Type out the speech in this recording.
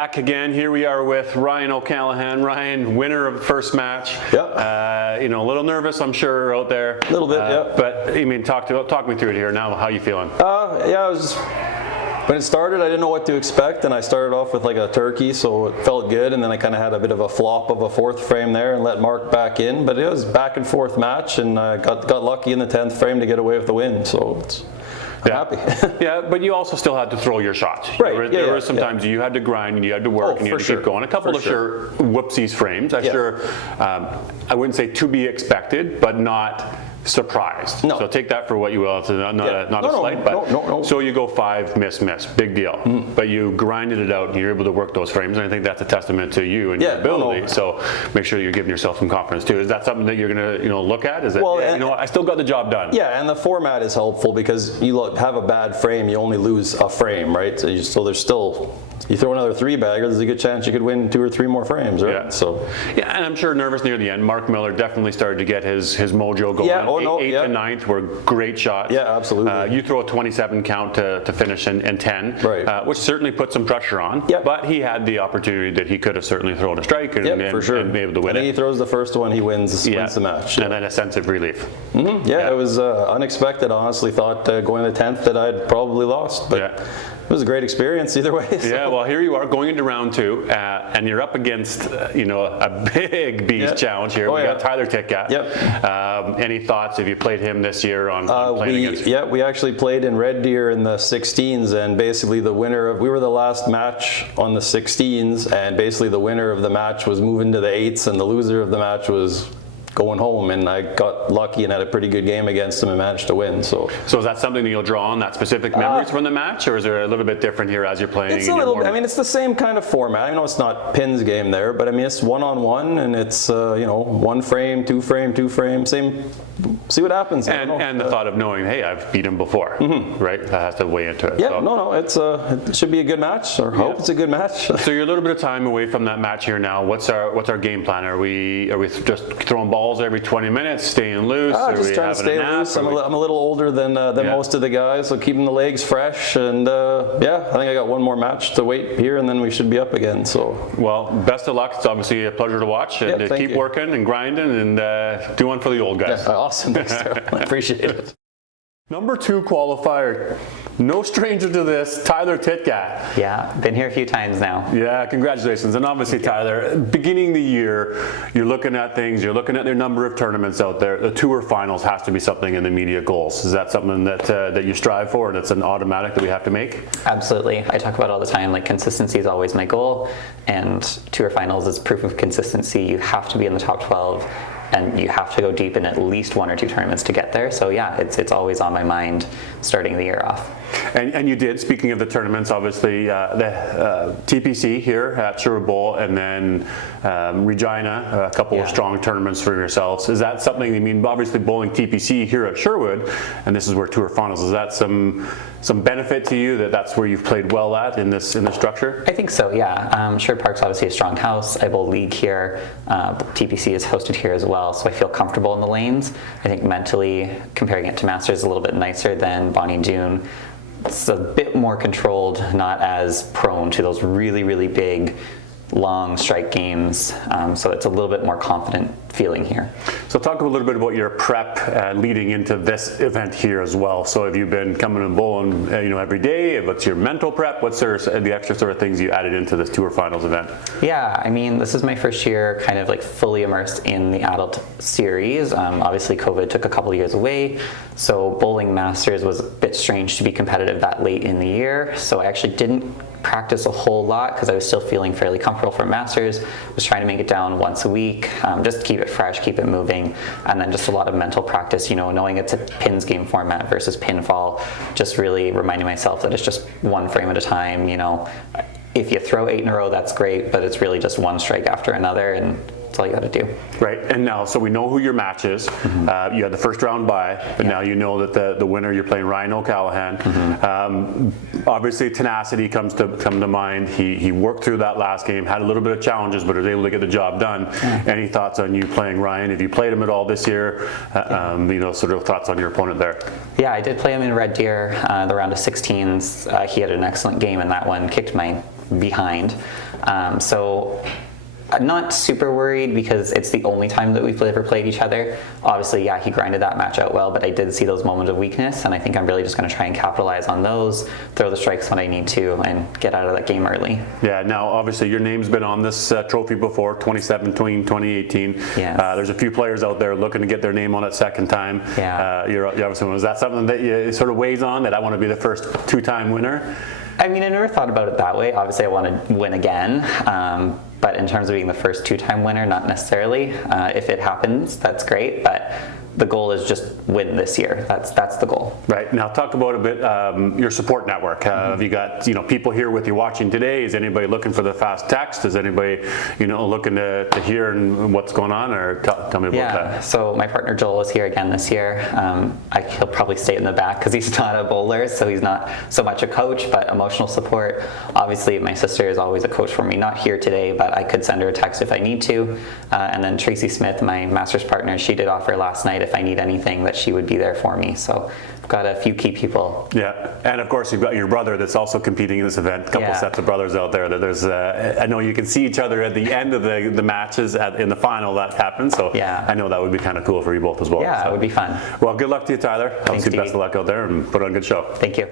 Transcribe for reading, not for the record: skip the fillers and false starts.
back again. Here we are with Ryan O'Callaghan. Ryan, winner of the first match. Yep. A little nervous, I'm sure, out there. A little bit, yeah. But I mean, talk me through it here now. How you feeling? When it started, I didn't know what to expect, and I started off with like a turkey, so it felt good, and then I kind of had a bit of a flop of a fourth frame there and let Mark back in, but it was back and forth match, and I got lucky in the 10th frame to get away with the win, so I'm happy. Yeah, but you also still had to throw your shots. Right. There were some times you had to grind and you had to work and you had to keep going. A couple of whoopsies frames. I wouldn't say to be expected, but not surprised. No. So take that for what you will. It's not a slight, but no. So you go 5, miss, big deal. But you grinded it out and you're able to work those frames, and I think that's a testament to you and your ability. So make sure you're giving yourself some confidence too. Is that something that you're gonna look at? Is that I still got the job done? Yeah, and the format is helpful because you have a bad frame, you only lose a frame, right? So there's still. You throw another 3-bagger, there's a good chance you could win 2 or 3 more frames, right? Yeah, and I'm sure nervous near the end. Mark Miller definitely started to get his mojo going. 8th and 9th were great shots. Yeah, absolutely. You throw a 27 count to finish in 10, right. Which certainly put some pressure on. Yep. But he had the opportunity that he could have certainly thrown a strike and for sure. be able to win it. He throws the first one, he wins the match. And then a sense of relief. It was unexpected. I honestly thought going to the 10th that I'd probably lost, but it was a great experience either way. So. Yeah, well, here you are going into round 2, and you're up against a big beast challenge here. We got Tyler Tytgat. Yep. Any thoughts? Have you played him this year on playing against? Yeah, we actually played in Red Deer in the 16s, and basically the winner of we were the last match on the 16s, and basically the winner of the match was moving to the 8s, and the loser of the match was going home, and I got lucky and had a pretty good game against him and managed to win. So is that something that you'll draw on, that specific memories from the match, or is there a little bit different here as you're playing? It's a little bit. I mean, it's the same kind of format. I know it's not Pin's game there, but I mean it's 1-on-1, and it's 1 frame, 2 frame, 2 frame, same. See what happens. And the thought of knowing, hey, I've beat him before, right? That has to weigh into it. Yeah, so. It should be a good match, or hope it's a good match. So you're a little bit of time away from that match here now. What's our game plan? Are we just throwing balls every 20 minutes, staying loose? Just trying to stay loose. I'm a little older than most of the guys, so keeping the legs fresh. And I think I got 1 more match to wait here, and then we should be up again. So well, best of luck. It's obviously a pleasure to watch, and keep working and grinding and do one for the old guys. Awesome. Thanks, Daryl. I appreciate it. Number 2 qualifier, no stranger to this, Tyler Tytgat. Yeah, been here a few times now. Yeah, congratulations. And obviously, Tyler, beginning the year, you're looking at things, you're looking at their number of tournaments out there. The tour finals has to be something in the media goals. Is that something that you strive for, and it's an automatic that we have to make? Absolutely. I talk about all the time, like consistency is always my goal, and tour finals is proof of consistency. You have to be in the top 12. And you have to go deep in at least 1 or 2 tournaments to get there. So yeah, it's always on my mind starting the year off. And you did, speaking of the tournaments, obviously the TPC here at Sherwood Bowl, and then Regina, a couple of strong tournaments for yourselves. Is that something, I mean, obviously bowling TPC here at Sherwood, and this is where tour finals, is that some benefit to you that's where you've played well at in this structure? I think so, yeah. Sherwood Park's obviously a strong house. I bowl league here. TPC is hosted here as well, so I feel comfortable in the lanes. I think mentally, comparing it to Masters, is a little bit nicer than Bonnie Doon. It's a bit more controlled, not as prone to those really, really big, long strike games. So it's a little bit more confident feeling here. So talk a little bit about your prep leading into this event here as well. So have you been coming and bowling every day? What's your mental prep? What's the extra sort of things you added into this tour finals event? Yeah, I mean, this is my first year kind of like fully immersed in the adult series. Obviously COVID took a couple of years away, so bowling Masters was a bit strange to be competitive that late in the year. So I actually didn't practice a whole lot because I was still feeling fairly comfortable for Masters. Was trying to make it down once a week, just to keep it fresh, keep it moving, and then just a lot of mental practice, knowing it's a pins game format versus pinfall, just really reminding myself that it's just 1 frame at a time. If you throw 8 in a row, that's great, but it's really just 1 strike after another, and that's all you got to do. Right, and now, so we know who your match is. You had the first round bye, but now you know that the winner, you're playing Ryan O'Callaghan. Obviously, tenacity comes to mind. He worked through that last game, had a little bit of challenges, but was able to get the job done. Any thoughts on you playing Ryan? Have you played him at all this year? Sort of thoughts on your opponent there? Yeah, I did play him in Red Deer, the round of 16s. He had an excellent game in that one, kicked my behind. So I'm not super worried because it's the only time that we've ever played each other. Obviously, yeah, he grinded that match out well, but I did see those moments of weakness, and I think I'm really just going to try and capitalize on those, throw the strikes when I need to, and get out of that game early. Yeah, now obviously your name's been on this trophy before, 2017, 2018. Yes. There's a few players out there looking to get their name on it second time. Yeah. You're obviously, was that something that you sort of weighs on, that I want to be the first two-time winner? I mean, I never thought about it that way. Obviously, I want to win again. But in terms of being the first two-time winner, not necessarily. If it happens, that's great. But the goal is just win this year. That's the goal. Right. Now talk about a bit your support network. Have you got people here with you watching today? Is anybody looking for the fast text? Is anybody looking to hear what's going on? Or tell me about that. Yeah. So my partner Joel is here again this year. He'll probably stay in the back because he's not a bowler, so he's not so much a coach, but emotional support. Obviously, my sister is always a coach for me. Not here today, but I could send her a text if I need to. And then Tracy Smith, my master's partner, she did offer last night if I need anything that she would be there for me. So I've got a few key people. Yeah, and of course you've got your brother that's also competing in this event. A couple sets of brothers out there. That there's, I know you can see each other at the end of the matches in the final that happens. So yeah. I know that would be kind of cool for you both as well. Yeah, so. It would be fun. Well, good luck to you, Tyler. Obviously, Stevie. best of luck out there and put on a good show. Thank you.